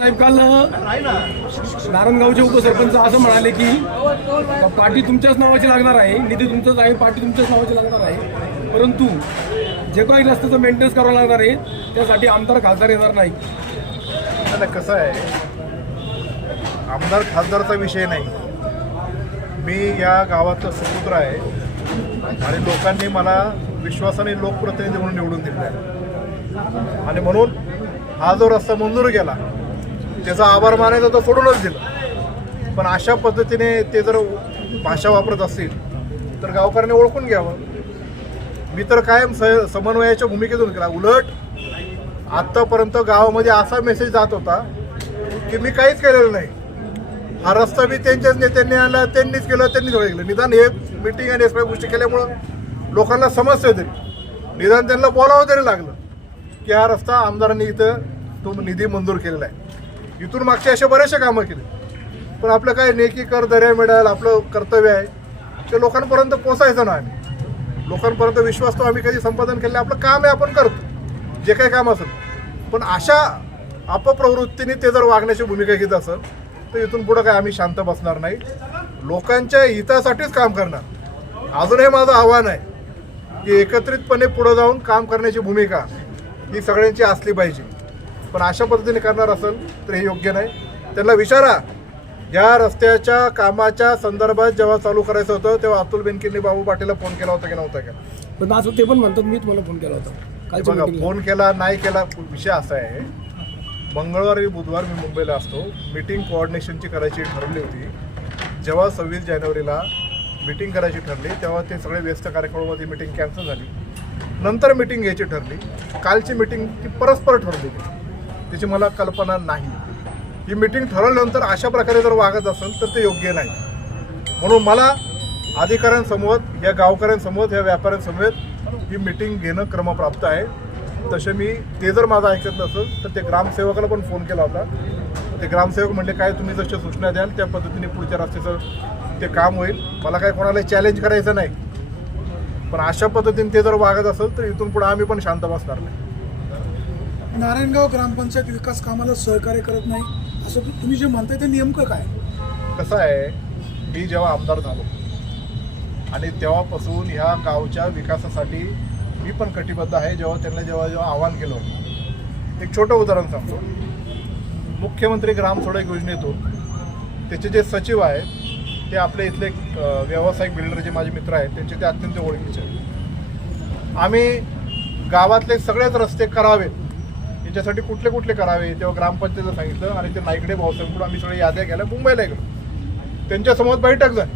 साहेब काल नारायणगावचे उपसरपंच असं म्हणाले की पार्टी तुमच्याच नावाची लागणार आहे निधी तुमचाच आहे पार्टी तुमच्याच नावाची लागणार आहे. परंतु जे काही रस्त्याचं मेंटेनन्स करावं लागणार आहे त्यासाठी आमदार खासदार येणार नाही आता कसं आहे आमदार खासदारचा विषय नाही. मी या गावाचं सुपुत्र आहे आणि लोकांनी मला विश्वासाने लोकप्रतिनिधी म्हणून निवडून दिलं आहे आणि म्हणून हा जो रस्ता मंजूर केला त्याचा आभार मानायचा तो सोडूनच दिलं. पण अशा पद्धतीने ते जर भाषा वापरत असतील तर गावकऱ्यांनी ओळखून घ्यावं. मी तर कायम स समन्वयाच्या भूमिकेतून केला उलट आत्तापर्यंत गावामध्ये असा मेसेज जात होता की मी काहीच केलेलं नाही. हा रस्ता मी त्यांच्याच नेत्यांनी आणला त्यांनीच केलं त्यांनीच सगळं केलं निदान हे मिटिंग आणि सगळ्या गोष्टी केल्यामुळं लोकांना समस्या तरी निदान त्यांना बोलावं तरी लागलं की हा रस्ता आमदारांनी इथं तो निधी मंजूर केलेला आहे. इथून मागचे असे बरेचसे कामं केले. पण आपलं काय नेकी कर दर्या मिळाल आपलं कर्तव्य आहे. ते लोकांपर्यंत पोचायचं ना आम्ही. लोकांपर्यंत विश्वास तो आम्ही कधी संपादन केलं आपलं काम आहे आपण करतो. जे काही काम असेल. पण अशा अपप्रवृत्तीने ते जर वागण्याची भूमिका घेत असेल तर इथून पुढं काय आम्ही शांत बसणार नाही. लोकांच्या हितासाठीच काम करणार. अजून हे माझं आव्हान आहे की एकत्रितपणे पुढं जाऊन काम करण्याची भूमिका ही सगळ्यांची असली पाहिजे. पण अशा पद्धतीने करणार असेल तर हे योग्य नाही. त्यांना विचारा या रस्त्याच्या कामाच्या संदर्भात जेव्हा चालू करायचं होतं तेव्हा अतुल बेनकेंनी बाबू पाटीलला फोन केला होता की नव्हता का पण असं ते पण म्हणतात मी तुम्हाला फोन केला होता. बघा. फोन केला नाही केला विषय असा आहे. मंगळवारी बुधवार मी मुंबईला असतो. मीटिंग कोऑर्डिनेशनची करायची ठरली होती. जेव्हा सव्वीस जानेवारीला मीटिंग करायची ठरली तेव्हा ते सगळे व्यस्त कार्यक्रमामध्ये मीटिंग कॅन्सल झाली. नंतर मीटिंग घ्यायची ठरली. कालची मीटिंग ती परस्पर ठरली. त्याची मला कल्पना नाही. ही मीटिंग ठरवल्यानंतर अशा प्रकारे जर वागत असेल तर ते योग्य नाही. म्हणून मला अधिकाऱ्यांसमोर या गावकऱ्यांसमोर या व्यापाऱ्यांसमोर ही मीटिंग घेणं क्रमप्राप्त आहे. तसे मी ते जर माझं ऐकत नसेल तर ते ग्रामसेवकाला पण फोन केला होता. ते ग्रामसेवक म्हणले काय तुम्ही जशा सूचना द्याल त्या पद्धतीने पुढच्या रस्त्याचं ते काम होईल. मला काय कोणाला चॅलेंज करायचं नाही. पण अशा पद्धतीने ते जर वागत असेल तर इथून पुढे आम्ही पण शांत बसणार नाही. नारायणगाव ग्रामपंचायत विकास कामाला सहकार्य करत नाही असं तुम्ही जे म्हणताय ते नेमकं काय? कसं आहे मी जेव्हा आमदार झालो आणि तेव्हापासून ह्या गावच्या विकासासाठी मी पण कटिबद्ध आहे जेव्हा त्यांना जेव्हा जेव्हा आव्हान केलं एक छोटं उदाहरण सांगतो. मुख्यमंत्री ग्राम सडक योजनेतून त्याचे जे सचिव आहेत ते आपले इथले व्यावसायिक बिल्डर जे माझे मित्र आहेत त्यांचे ते अत्यंत ओळखीचे आहेत. आम्ही गावातले सगळेच रस्ते करावेत. याच्यासाठी कुठले कुठले करावे तेव्हा ग्रामपंचायतीला सांगितलं आणि ते नाईकडे भाऊसाहेबकडून आम्ही सगळ्या याद्या केल्या मुंबईला गेलो. त्यांच्यासमोर बैठक झाली.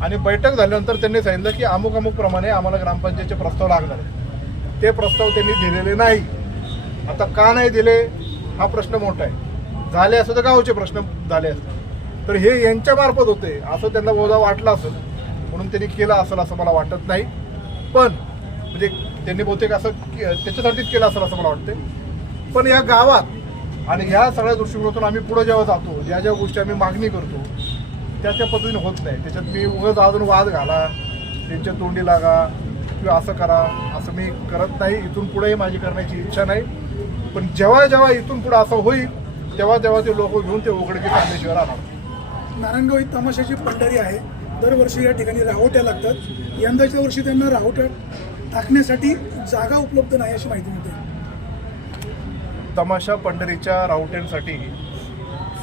आणि बैठक झाल्यानंतर त्यांनी सांगितलं की अमुक अमुक प्रमाणे आम्हाला ग्रामपंचायतचे प्रस्ताव लागणार आहे ते प्रस्ताव त्यांनी दिलेले नाही. आता का नाही दिले? हा प्रश्न मोठा आहे. झाले असं तर गावचे प्रश्न झाले असते. तर हे यांच्यामार्फत होते. असं त्यांना बहुधा वाटलं असेल म्हणून त्यांनी केलं असेल असं मला वाटत नाही. पण म्हणजे त्यांनी बहुतेक असं के- त्याच्यासाठीच केलं असेल असं मला वाटते पण या गावात आणि ह्या सगळ्या दृष्टिकोनातून आम्ही पुढे जेव्हा जातो ज्या ज्या गोष्टी आम्ही मागणी करतो त्या त्या पद्धतीने होत नाही. त्याच्यात मी उगाच अजून वाद घाला त्यांच्या तोंडी लागा किंवा असं करा असं मी करत नाही. इथून पुढेही माझी करण्याची इच्छा नाही. पण जेव्हा जेव्हा इथून पुढे असं होईल तेव्हा तेव्हा ते लोक घेऊन ते उघडकीत आणल्याशिवाय राहणार नारायणगाव ही तमाशाची पंढरी आहे. दरवर्षी या ठिकाणी राहोट्या लागतात. यंदाच्या वर्षी त्यांना राहोट्या टाकण्यासाठी जागा उपलब्ध नाही अशी माहिती मिळते. तमाशा पंढरीच्या राऊट्यांसाठी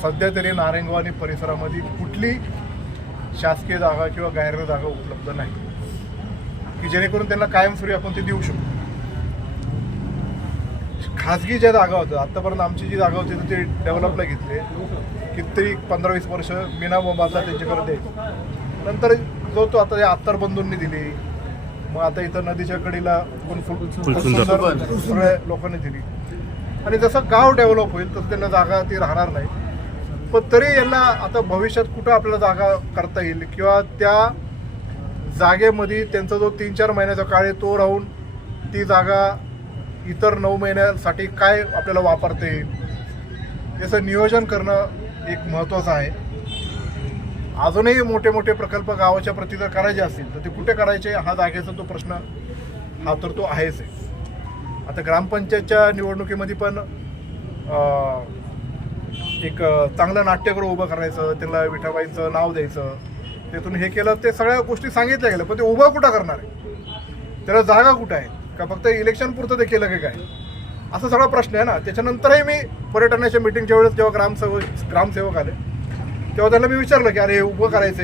सध्या तरी नारायणगाव आणि परिसरामध्ये कुठली शासकीय जागा किंवा गायर्य जागा उपलब्ध नाही. की जेणेकरून त्यांना कायमस्वरूपी आपण ते देऊ शकतो खाजगी ज्या जागा होत्या आतापर्यंत आमची जी जागा होती ते डेव्हलपला घेतले. कितीतरी पंधरा वीस वर्ष बिना मोबादला त्यांच्याकडे द्यायचे. नंतर जो तो आता या अत्तर बंधूंनी दिली मग आता इथं नदीच्या कडेला कोण फुल लोकांनी दिली. आणि जसं गाव डेव्हलप होईल तसं त्यांना जागा ती राहणार नाही. पण तरी यांना आता भविष्यात कुठं आपल्याला जागा करता येईल किंवा त्या जागेमध्ये त्यांचा जो तीन चार महिन्याचा काळ आहे तो राहून ती जागा इतर नऊ महिन्यासाठी काय आपल्याला वापरता येईल याचं नियोजन करणं एक महत्त्वाचं आहे. अजूनही मोठे मोठे प्रकल्प गावाच्या प्रती जर करायचे असतील तर ते कुठे करायचे? हा जागेचा तो प्रश्न हा तर तो आहेच आहे. आता ग्रामपंचायतच्या निवडणुकीमध्ये पण एक चांगलं नाट्यगृह उभं करायचं त्याला विठाबाईंचं नाव द्यायचं त्यातून हे केलं ते सगळ्या गोष्टी सांगितल्या गेल्या पण ते उभं कुठं करणार आहे? त्याला जागा कुठं आहे? का फक्त इलेक्शन पुरतं ते केलं की काय? असा सगळा प्रश्न आहे ना. त्याच्यानंतरही मी पर्यटनाच्या मिटिंगच्या वेळेस जेव्हा ग्रामसेवक ग्रामसेवक आले तेव्हा त्यांना मी विचारलं की अरे हे उभं करायचं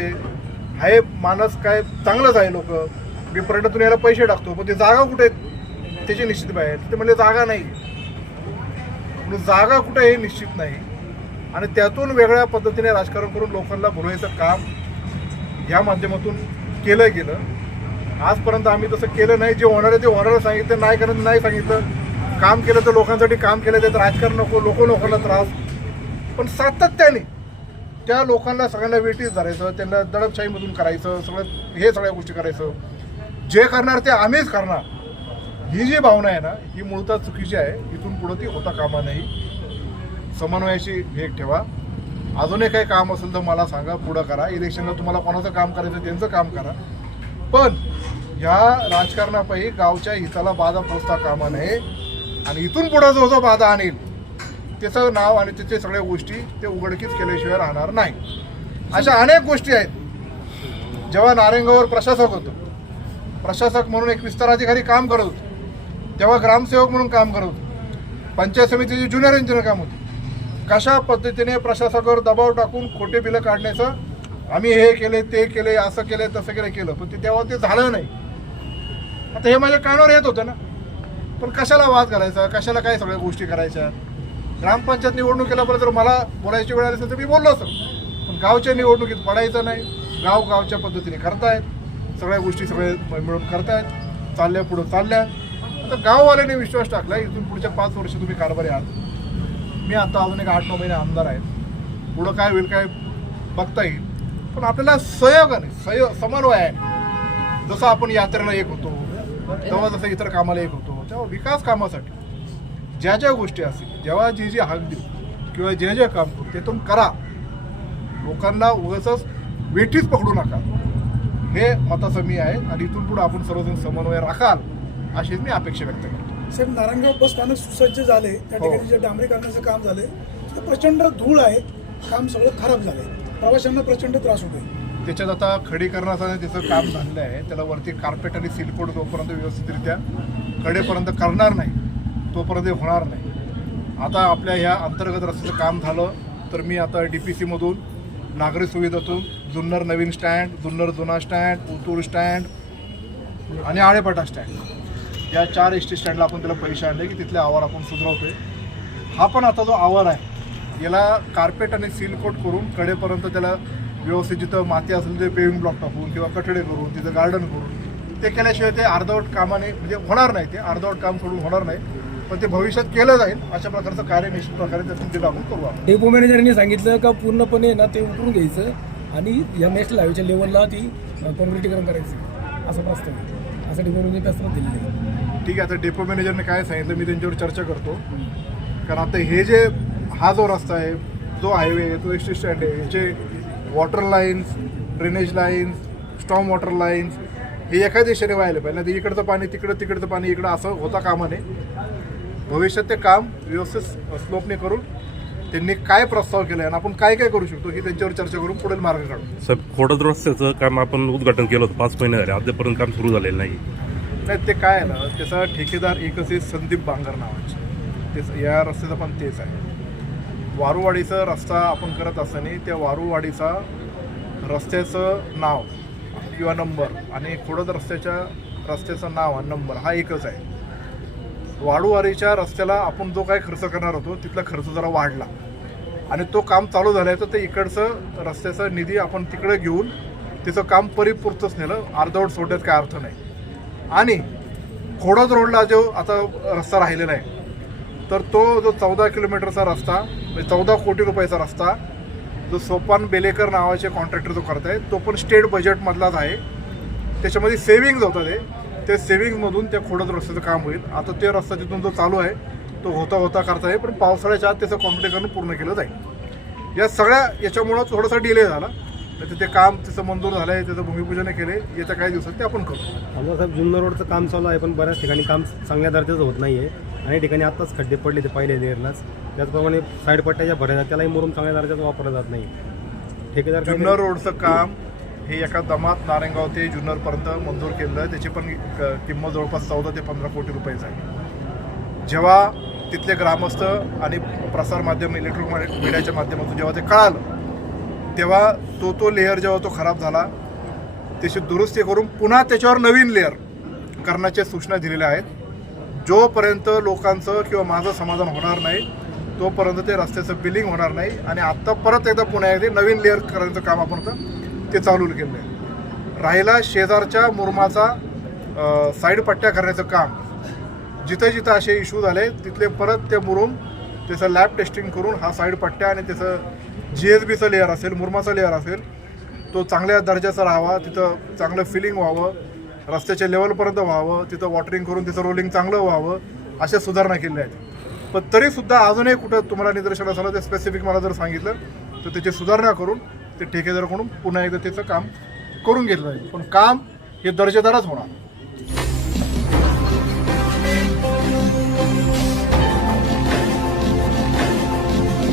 आहे माणस काय चांगलंच आहे लोक. मी पर्यटनातून यायला पैसे टाकतो पण ते जागा कुठे आहेत? त्याची निश्चित आहे ते म्हणजे जागा नाही. म्हणून जागा कुठं हे निश्चित नाही. आणि त्यातून वेगळ्या पद्धतीने राजकारण करून लोकांना बोलवायचं काम या माध्यमातून केलं गेलं. आजपर्यंत आम्ही तसं केलं नाही. जे होणार आहे ते होणार सांगितलं नाही करत नाही सांगितलं. काम केलं तर लोकांसाठी काम केलं तर राजकारण नको लोक लोकांना त्रास. पण सातत्याने त्या लोकांना सगळ्यांना वेटीस धरायचं त्यांना दडपशाहीमधून करायचं सगळं हे सगळ्या गोष्टी करायचं. जे करणार ते आम्हीच करणार. ही जी भावना आहे ना ही मूळतः चुकीची आहे. इथून पुढं ती होता कामा नाही. समन्वयाशी भेट ठेवा. अजूनही काही काम असेल तर मला सांगा पुढं करा. इलेक्शनला तुम्हाला कोणाचं काम करायचं त्यांचं काम करा. पण ह्या राजकारणापायी गावच्या हिताला बाधा पोचता कामा नये. आणि इथून पुढं जो जो बाधा आणेल त्याचं नाव आणि त्याचे सगळ्या गोष्टी ते उघडकीच केल्याशिवाय राहणार नाही. अशा अनेक गोष्टी आहेत. जेव्हा नारेंगावर प्रशासक होतो प्रशासक म्हणून एक विस्तार अधिकारी काम करत होतो. तेव्हा ग्रामसेवक म्हणून काम करत होते. पंचायत समितीची ज्युनियर इंजिनियर काम होती. कशा पद्धतीने प्रशासकावर दबाव टाकून खोटे बिलं काढण्याचं आम्ही हे केले ते केले असं केले तसं केलं केलं. पण ते तेव्हा ते झालं नाही. आता हे माझ्या कानावर येत होतं ना. पण कशाला वाद घालायचा? कशाला काय सगळ्या गोष्टी करायच्या? ग्रामपंचायत निवडणुकीला बरं जर मला बोलायची वेळ आली असेल तर मी बोललो असं पण गावच्या निवडणुकीत पडायचं नाही. गाव गावच्या पद्धतीने करतायत. सगळ्या गोष्टी सगळे मिळून करतायत. चालल्या पुढं चालल्या. फक्त गाववाल्याने विश्वास टाकला. इथून पुढच्या पाच वर्ष तुम्ही कारभारी आहात. मी आता अजून एक आठ नऊ महिने आमदार आहेत. पुढं काय होईल काय बघता येईल. पण आपल्याला सहयोगाने सहयोग समन्वय आहे. जसं आपण यात्रेला एक होतो तेव्हा जसं इतर कामाला एक होतो तेव्हा विकास कामासाठी ज्या ज्या गोष्टी असतील जेव्हा जी जी हाक देऊ किंवा जे जे काम करू ते तुम्ही करा. लोकांना उगाच वेठीच पकडू नका. हे मताचं मी आहे आणि इथून पुढे आपण सर्वजण समन्वय राखाल. अशीच मी अपेक्षा व्यक्त करतो. साहेब नारायणगाव बस स्थानक सुसज्ज झाले त्या हो. ठिकाणी जे डांबरीकरणाचं काम झाले ते प्रचंड धूळ आहे काम सगळं खराब झालंय. प्रवाशांना प्रचंड त्रास होतोय. त्याच्यात आता खडीकरणाचं आणि त्याचं काम झालेलं आहे. त्याला वरती कार्पेट आणि सिलकोड जोपर्यंत व्यवस्थितरित्या कडेपर्यंत करणार नाही तोपर्यंत होणार नाही. आता आपल्या ह्या अंतर्गत रस्त्याचं काम झालं तर मी आता डी पी सीमधून नागरी सुविधातून जुन्नर नवीन स्टँड जुन्नर जुना स्टँड उतूर स्टँड आणि आळेपाटा स्टँड या चार एस टी स्टँडला आपण त्याला पैसे आणले की तिथले आवार आपण सुधरवतोय. हा पण आता जो आवार आहे याला कार्पेट आणि सील कोट करून कडेपर्यंत त्याला व्यवस्थित जिथं माती असेल ते पेविंग ब्लॉक टाकून किंवा कठडे करून तिथं गार्डन करून ते केल्याशिवाय ते अर्धवट कामाने म्हणजे होणार नाही ते अर्धवट काम सोडून होणार नाही. पण ते भविष्यात केलं जाईल अशा प्रकारचं कार्य निश्चित प्रकारे त्यातून ते आपण करू आपण. डेपो मॅनेजरनी सांगितलं का पूर्णपणे ना ते उतरून घ्यायचं आणि या नॅशनल हायवेच्या लेवलला ती uh, कॉन्क्रिटीकरण करायचं. असं प्रस्ताव असं डेपो मॅनेजर प्रस्ताव दिलेलं आहे. ठीक आहे आता डेपो मॅनेजरने काय सांगितलं मी त्यांच्यावर चर्चा करतो. कारण आता हे जे हा जो रस्ता आहे जो हायवे आहे तो एस टी स्टँड आहे ह्याचे water lines drainage lines storm water lines हे एका दिशेने व्हायला पाहिजे. नाही इकडचं पाणी तिकडं तिकडचं पाणी इकडं असं होता कामा नये. भविष्यात ते काम व्यवस्थित स्लोपने करून त्यांनी काय प्रस्ताव केला आणि आपण काय काय करू शकतो ही त्यांच्यावर चर्चा करून पुढील मार्ग काढू. साहेब खोडद रस्त्याचं काम आपण उद्घाटन केलं होतं पाच महिने झाले. अद्यापर्यंत काम सुरू झालेलं नाही. नाही ते काय आहे ना त्याचा ठेकेदार एकच आहे संदीप बांगर नावाचे. तेच या रस्त्याचं पण तेच आहे. वारूवाडीचा रस्ता आपण करत असताना त्या वारूवाडीचा रस्त्याचं नाव किंवा नंबर आणि खोडद रस्त्याच्या रस्त्याचं नाव आणि नंबर हा एकच आहे. वाडूवारीच्या रस्त्याला आपण जो काय खर्च करणार होतो तिथला खर्च जरा वाढला. आणि तो काम चालू झालं तर ते इकडचं रस्त्याचा निधी आपण तिकडे घेऊन त्याचं काम परिपूर्तच नेलं. अर्धवट सोडण्यात काय अर्थ नाही. आणि खोडद रोडला जो आता रस्ता राहिलेला आहे तर तो जो चौदा किलोमीटरचा रस्ता म्हणजे चौदा कोटी रुपयाचा रस्ता जो सोपान बेलेकर नावाचे कॉन्ट्रॅक्टर जो करत आहे तो पण स्टेट बजेटमधलाच आहे. त्याच्यामध्ये सेव्हिंग्ज होतं ते. ते सेव्हिंगमधून त्या खोडद रस्त्याचं काम होईल. आता ते रस्ता तिथून जो चालू आहे तो होता होता करता येईल पण पावसाळ्याच्या आत त्याचं कॉम्प्लिकेशन पूर्ण केलं जाईल. या सगळ्या याच्यामुळं थोडासा डिले झाला. तर ते काम त्याचं मंजूर झालं आहे त्याचं भूमिपूजन केले येत्या काही दिवसात ते आपण करू. आमदार साहेब जुन्नर रोडचं काम चालू आहे पण बऱ्याच ठिकाणी काम चांगल्या दर्जाचं होत नाही आहे अनेक ठिकाणी आत्ताच खड्डे पडले ते पहिले लेअरलाच त्याचप्रमाणे साईड पट्ट्याच्या भरल्या त्यालाही मुरुम चांगल्या दर्जाचा वापरला जात नाही. ठेकेदार काही- जुन्नर रोडचं काम हे एका दमात नारायणगाव ते जुन्नरपर्यंत मंजूर केलं आहे त्याची पण क- किंमत जवळपास चौदा ते पंधरा कोटी रुपयाच आहे जेव्हा तिथले ग्रामस्थ आणि प्रसारमाध्यम इलेक्ट्रॉनिक मीडियाच्या माध्यमातून जेव्हा ते कळालं तेव्हा तो तो लेअर जेव्हा तो खराब झाला त्याची दुरुस्ती करून पुन्हा त्याच्यावर नवीन लेअर करण्याच्या सूचना दिलेल्या आहेत. जोपर्यंत लोकांचं किंवा माझं समाधान होणार नाही तोपर्यंत ते रस्त्याचं बिलिंग होणार नाही आणि आत्ता परत एकदा पुन्हा एकदा नवीन लेअर करायचं काम आपण होतं ते चालू केलं आहे. राहिला शेजारच्या मुरमाचा साईड पट्ट्या करण्याचं काम. जिथं जिथं असे इशू झाले तिथले परत ते मुरुम त्याचं लॅब टेस्टिंग करून हा साईड पट्ट्या आणि त्याचं जी एस बीचं लेअर असेल मुरमाचं लेअर असेल तो चांगल्या दर्जाचा राहावा तिथं चांगलं फिलिंग व्हावं रस्त्याच्या लेवलपर्यंत व्हावं तिथं वॉटरिंग करून तिचं रोलिंग चांगलं व्हावं अशा सुधारणा केल्या आहेत. पण तरीसुद्धा अजूनही कुठं तुम्हाला निदर्शनास आलं ते स्पेसिफिक मला जर सांगितलं तर त्याची सुधारणा करून ते ठेकेदाराकडून पुन्हा एकदा त्याचं काम करून घेतलं जाईल. पण काम हे दर्जेदारच होणार.